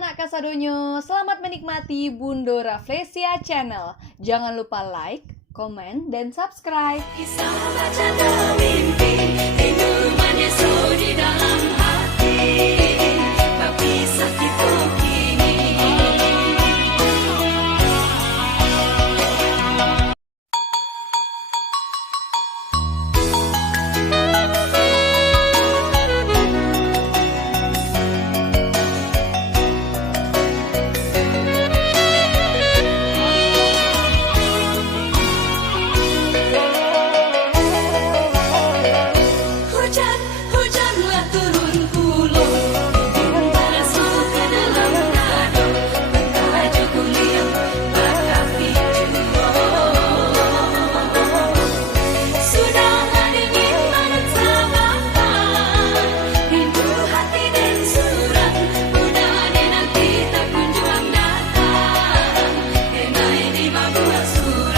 anak Kasadonyo, selamat menikmati Bundo Rafflesia Channel. Jangan lupa like, komen, dan subscribe. Kisah baca dan mimpi, minuman Yesus di dalam hati, bab kisah kita kini. Hujanlah turun puluh, merasuk ke dalam kado, bertajuk kuliah bakapi jua. Sudahlah dingin menetapkan, rindu hati dan surat, mudah nanti tak kunjung datang, kenai di mabuah surat.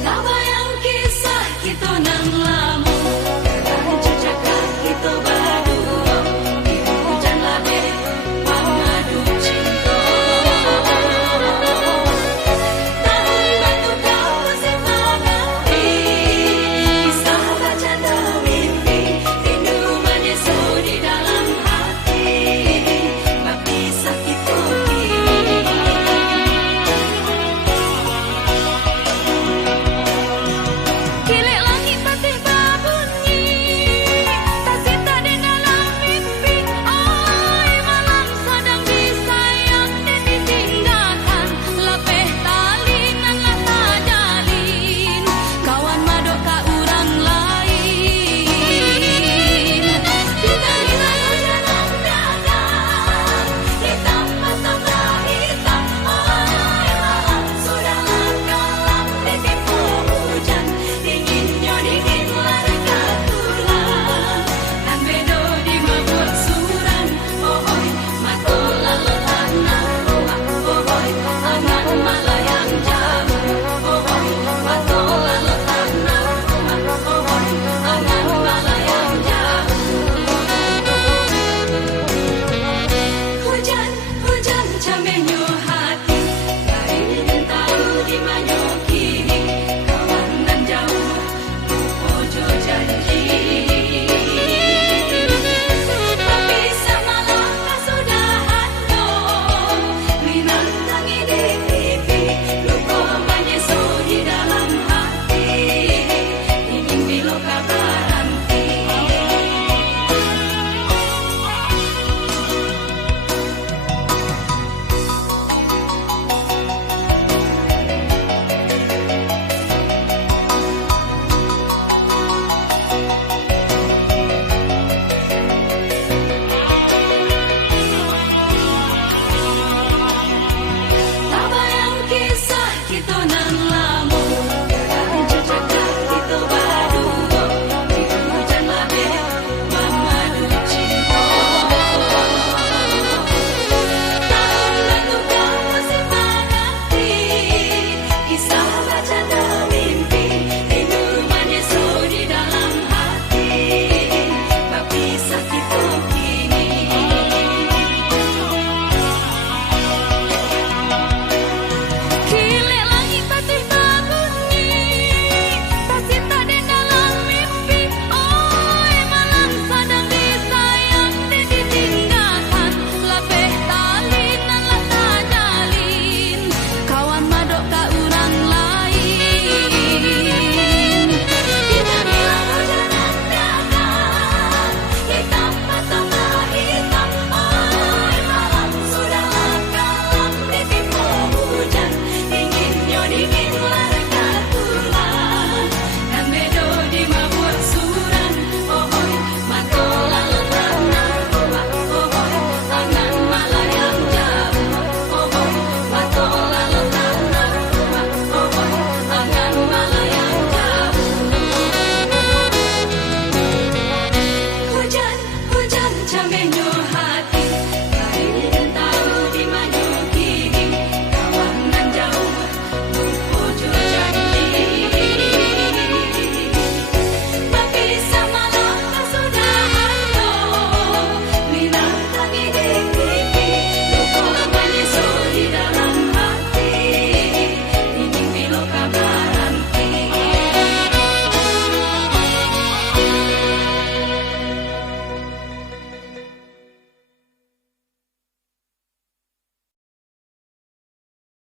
Tak bayang kisah kita nang